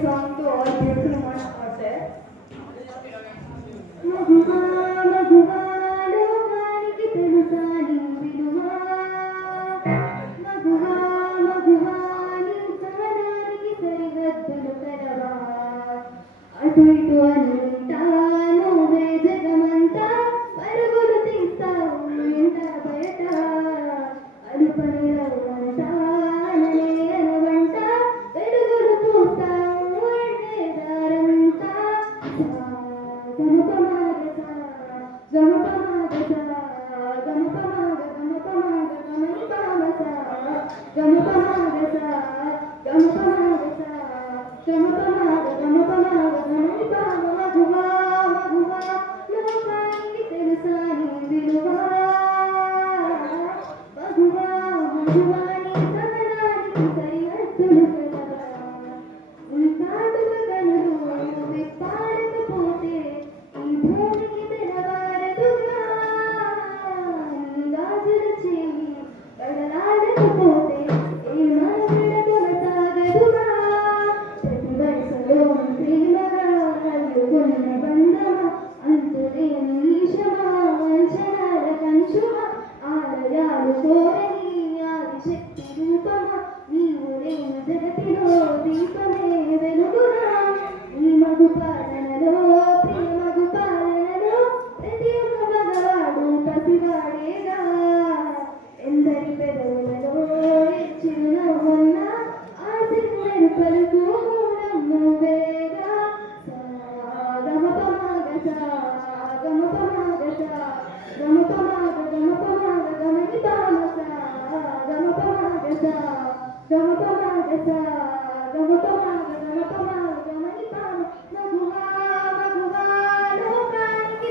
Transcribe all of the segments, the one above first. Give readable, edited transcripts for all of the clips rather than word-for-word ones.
song to all beautiful ones out there. మగువా మగువా లోకానికి తెలుసా నీ విలువ మగువా మగువా నీ సహనానికి సరిహద్దులు కలవా అటు ఇటు అనుకుంటా నువ్వే జగమంతా పరుగులు తీస్తావు ఎంత బయట అలుపని రవ్వంతా అనలే అనవంట వెలుగులు పూస్తావు ఎండే దారంతా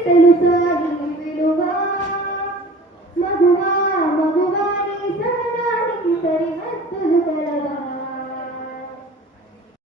తెలుసా